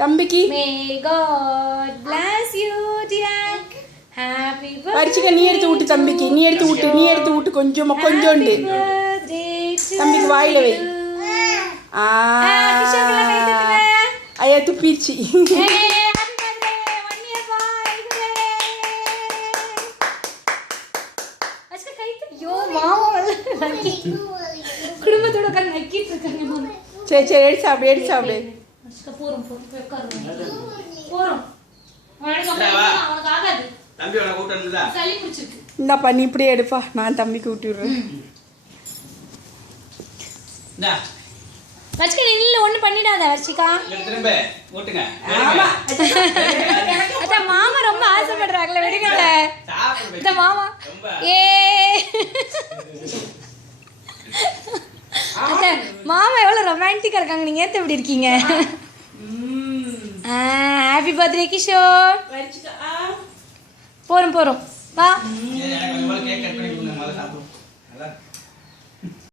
தம்பிக்கு May God bless you dear. Happy birthday. Varshika நீ எடுத்து ஊட்டு தம்பிக்கு. நீ எடுத்து ஊட்டு கொஞ்சமா கொஞ்சோண்டு. தம்பிக்கு வாயில வை. ஐயா துப்பிச்சு. குடும்பத்தோட உட்கார்ந்து நக்கிட்டு இருக்காங்க. சரி எடுத்து சாப்பிடு. போறோம் அவனுக்கு ஆகாது. தம்பி உனக்கு ஊட்டணும்ல. சளி பிடிச்சிருக்கு. இந்தாப்பா நீ இப்படியே எடுப்பா, நான் தம்பிக்கு ஊட்டி விடுறேன். இந்தா வர்ஷிகா நில்ல, ஒண்ணு பண்ணிடாத வர்ஷிகா. திரும்ப ஊட்டுங்க. ஆமா அத மாமா ரொம்ப ஆசைப்படுறாங்களே, விடுங்க சாப்பிடு. அத மாமா ஏ அத மாமா எவ்வளவு ரொமான்டிக்கா இருக்காங்க. நீங்க ஏத்த எப்படி இருக்கீங்க? Happy birthday Kishore. போறோம் வா. எனக்கு கொஞ்சம் கேக் கட் பண்ணி கொடுங்க, முதல்ல சாப்பிடுவோம்.